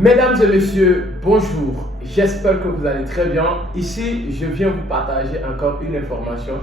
Mesdames et messieurs, bonjour. J'espère que vous allez très bien. Ici, je viens vous partager encore une information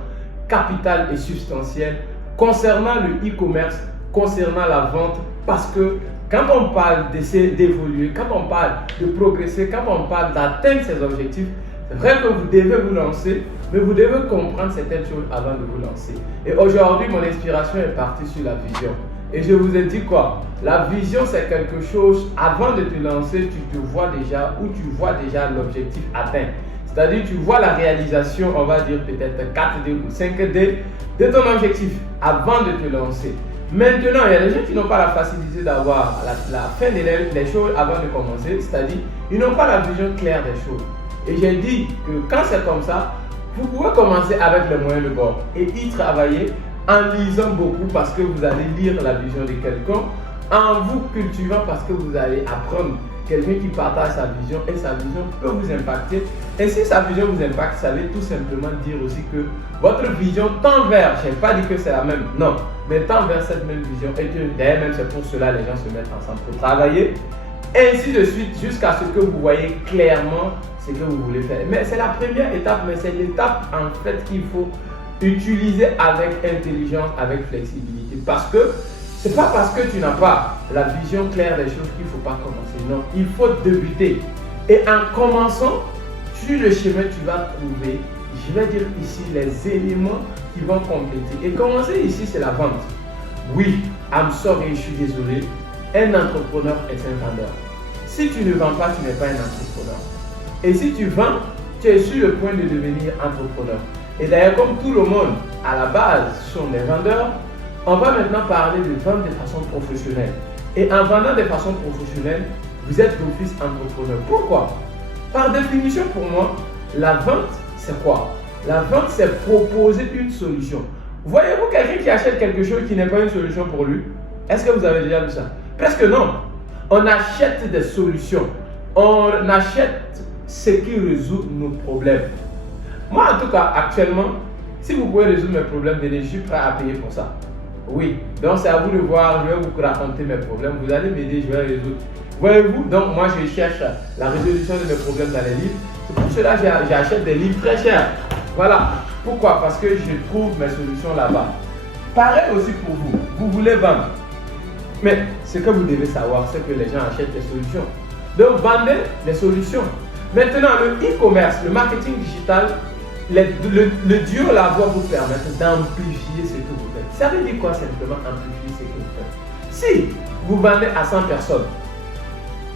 capitale et substantielle concernant le e-commerce, concernant la vente, parce que quand on parle d'évoluer, quand on parle de progresser, quand on parle d'atteindre ses objectifs, c'est vrai que vous devez vous lancer, mais vous devez comprendre certaines choses avant de vous lancer. Et aujourd'hui, mon inspiration est partie sur la vision. Et je vous ai dit quoi? La vision, c'est quelque chose, avant de te lancer, tu te vois déjà, ou tu vois déjà l'objectif atteint. C'est-à-dire, tu vois la réalisation, on va dire peut-être 4D ou 5D de ton objectif avant de te lancer. Maintenant, il y a des gens qui n'ont pas la facilité d'avoir la fin des choses avant de commencer. C'est-à-dire, ils n'ont pas la vision claire des choses. Et j'ai dit que quand c'est comme ça, vous pouvez commencer avec les moyens de bord et y travailler en lisant beaucoup parce que vous allez lire la vision de quelqu'un, en vous cultivant parce que vous allez apprendre quelqu'un qui partage sa vision et sa vision peut vous impacter. Et si sa vision vous impacte, ça veut tout simplement dire aussi que votre vision tend vers, je n'ai pas dit que c'est la même, non, mais tend vers cette même vision. Et d'ailleurs même c'est pour cela que les gens se mettent ensemble pour travailler, ainsi de suite jusqu'à ce que vous voyez clairement ce que vous voulez faire. Mais c'est la première étape, mais c'est l'étape en fait qu'il faut utiliser avec intelligence, avec flexibilité. Parce que c'est pas parce que tu n'as pas la vision claire des choses qu'il ne faut pas commencer. Non, il faut débuter. Et en commençant, sur le chemin, tu vas trouver, je vais dire ici, les éléments qui vont compléter. Et commencer ici, c'est la vente. Oui, I'm sorry, je suis désolé. Un entrepreneur est un vendeur. Si tu ne vends pas, tu n'es pas un entrepreneur. Et si tu vends, tu es sur le point de devenir entrepreneur. Et d'ailleurs, comme tout le monde, à la base, sont des vendeurs, on va maintenant parler de vente de façon professionnelle. Et en vendant de façon professionnelle, vous êtes d'office entrepreneur. Pourquoi? Par définition, pour moi, la vente, c'est quoi? La vente, c'est proposer une solution. Voyez-vous quelqu'un qui achète quelque chose qui n'est pas une solution pour lui? Est-ce que vous avez déjà vu ça? Presque non. On achète des solutions. On achète ce qui résout nos problèmes. Moi, en tout cas, actuellement, si vous pouvez résoudre mes problèmes, je suis prêt à payer pour ça. Oui, donc c'est à vous de voir, je vais vous raconter mes problèmes, vous allez m'aider, je vais les résoudre. Voyez-vous, donc moi je cherche la résolution de mes problèmes dans les livres. C'est pour cela que j'achète des livres très chers. Voilà, pourquoi? Parce que je trouve mes solutions là-bas. Pareil aussi pour vous, vous voulez vendre. Mais ce que vous devez savoir, c'est que les gens achètent des solutions. Donc vendez des solutions. Maintenant, le e-commerce, le marketing digital, le duo là va vous permettre d'amplifier ce que vous faites. Ça veut dire quoi simplement amplifier ce que vous faites? Si vous vendez à 100 personnes,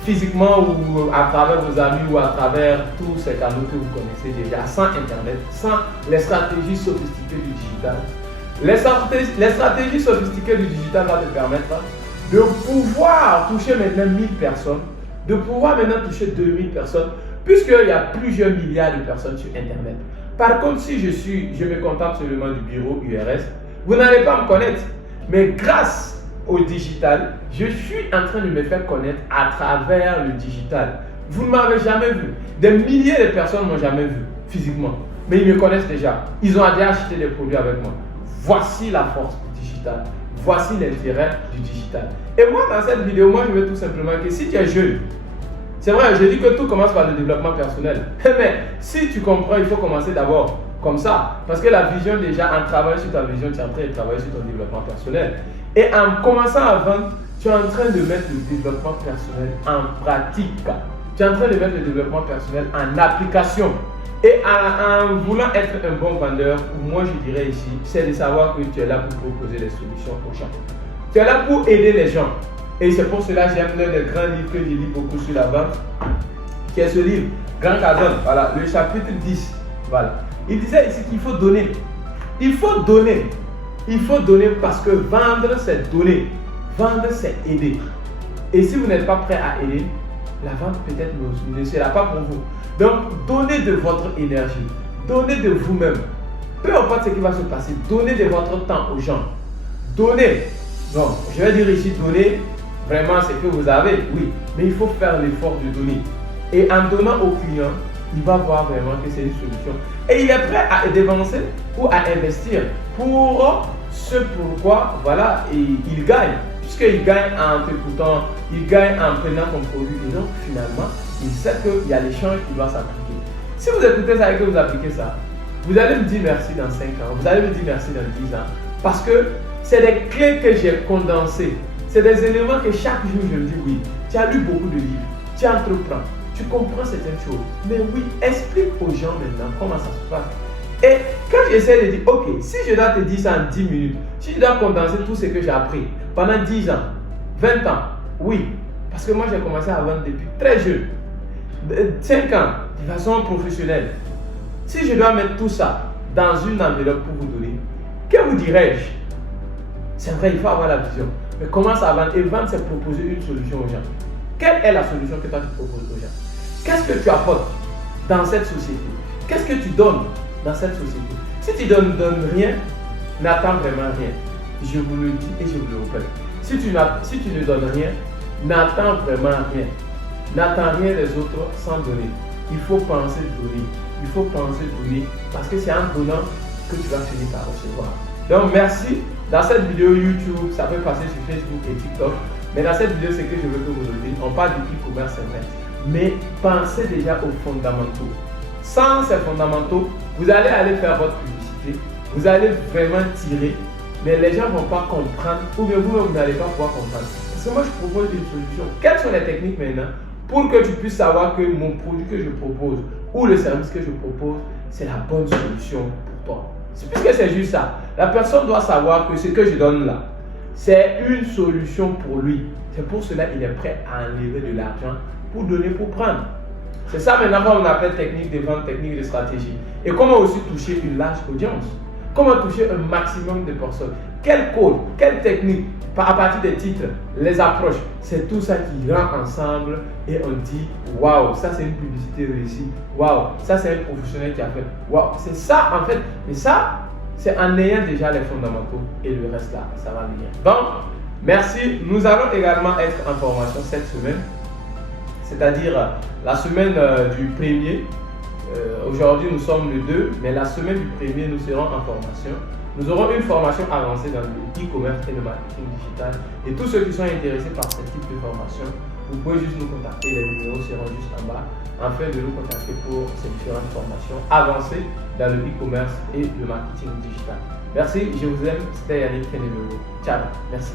physiquement ou à travers vos amis ou à travers tous ces canaux que vous connaissez déjà, sans Internet, sans les stratégies sophistiquées du digital, les stratégies sophistiquées du digital vont te permettre de pouvoir toucher maintenant 1000 personnes, de pouvoir maintenant toucher 2000 personnes, puisqu'il y a plusieurs milliards de personnes sur Internet. Par contre, si je me contente seulement du bureau URS, vous n'allez pas me connaître. Mais grâce au digital, je suis en train de me faire connaître à travers le digital. Vous ne m'avez jamais vu. Des milliers de personnes ne m'ont jamais vu physiquement. Mais ils me connaissent déjà. Ils ont déjà acheté des produits avec moi. Voici la force du digital. Voici l'intérêt du digital. Et moi, dans cette vidéo, moi, je veux tout simplement que si tu es jeune, c'est vrai, je dis que tout commence par le développement personnel. Mais si tu comprends, il faut commencer d'abord comme ça. Parce que la vision, déjà, en travaillant sur ta vision, tu es en train de travailler sur ton développement personnel. Et en commençant à vendre, tu es en train de mettre le développement personnel en pratique. Tu es en train de mettre le développement personnel en application. Et en voulant être un bon vendeur, moi je dirais ici, c'est de savoir que tu es là pour proposer des solutions aux gens. Tu es là pour aider les gens. Et c'est pour cela que j'aime l'un des grands livres que je lis beaucoup sur la vente, qui est ce livre, Grant Cardone, voilà, le chapitre 10. Voilà. Il disait ici qu'il faut donner. Il faut donner. Il faut donner parce que vendre, c'est donner. Vendre, c'est aider. Et si vous n'êtes pas prêt à aider, la vente peut-être ne sera pas pour vous. Donc, donnez de votre énergie. Donnez de vous-même. Peu importe ce qui va se passer, donnez de votre temps aux gens. Donnez. Non, je vais dire ici donner vraiment ce que vous avez, oui. Mais il faut faire l'effort de donner. Et en donnant au client, il va voir vraiment que c'est une solution. Et il est prêt à dépenser ou à investir pour ce pourquoi, voilà, et il gagne. puisqu'il gagne en t'écoutant, il gagne en prenant ton produit. Et donc, finalement, il sait qu'il y a l'échange qui va s'appliquer. Si vous écoutez ça et que vous appliquez ça, vous allez me dire merci dans 5 ans, vous allez me dire merci dans 10 ans. Parce que c'est des clés que j'ai condensées. C'est des éléments que chaque jour je me dis oui, tu as lu beaucoup de livres, tu entreprends, tu comprends certaines choses. Mais oui, explique aux gens maintenant comment ça se passe. Et quand j'essaie de dire, ok, si je dois te dire ça en 10 minutes, si je dois condenser tout ce que j'ai appris pendant 10 ans, 20 ans, oui. Parce que moi j'ai commencé à vendre depuis très jeune. 5 ans, de façon professionnelle. Si je dois mettre tout ça dans une enveloppe pour vous donner, que vous dirais-je? C'est vrai, il faut avoir la vision. Mais commence à vendre. Et vendre, c'est proposer une solution aux gens. Quelle est la solution que toi tu proposes aux gens? Qu'est-ce que tu apportes dans cette société? Qu'est-ce que tu donnes dans cette société? Si tu ne donnes rien, n'attends vraiment rien. Je vous le dis et je vous le répète. Si tu ne donnes rien, n'attends vraiment rien. N'attends rien des autres sans donner. Il faut penser donner. Il faut penser donner parce que c'est en donnant que tu vas finir par recevoir. Donc merci. Dans cette vidéo YouTube, ça peut passer sur Facebook et TikTok. Mais dans cette vidéo, c'est que je veux que vous notez. On parle du e-commerce net. Mais pensez déjà aux fondamentaux. Sans ces fondamentaux, vous allez aller faire votre publicité. Vous allez vraiment tirer. Mais les gens ne vont pas comprendre. Ou bien vous-même, vous n'allez pas pouvoir comprendre. Parce que moi, je propose une solution. Quelles sont les techniques maintenant pour que tu puisses savoir que mon produit que je propose ou le service que je propose, c'est la bonne solution pour toi. C'est puisque c'est juste ça. La personne doit savoir que ce que je donne là, c'est une solution pour lui. C'est pour cela qu'il est prêt à enlever de l'argent pour donner, pour prendre. C'est ça maintenant qu'on appelle technique de vente, technique de stratégie. Et comment aussi toucher une large audience. Comment toucher un maximum de personnes. Quel code, quelle technique, à partir des titres, les approches, c'est tout ça qui rend ensemble et on dit waouh, ça c'est une publicité réussie, waouh, ça c'est un professionnel qui a fait, waouh, c'est ça en fait. Mais ça, c'est en ayant déjà les fondamentaux et le reste là, ça va venir. Donc, merci. Nous allons également être en formation cette semaine, c'est-à-dire la semaine du 1er. Aujourd'hui, nous sommes le 2, mais la semaine du 1er, nous serons en formation. Nous aurons une formation avancée dans le e-commerce et le marketing digital. Et tous ceux qui sont intéressés par ce type de formation, vous pouvez juste nous contacter. Les numéros seront juste en bas afin de nous contacter pour ces différentes formations avancées dans le e-commerce et le marketing digital. Merci, je vous aime. C'était Yannick Kenebero. Ciao, merci.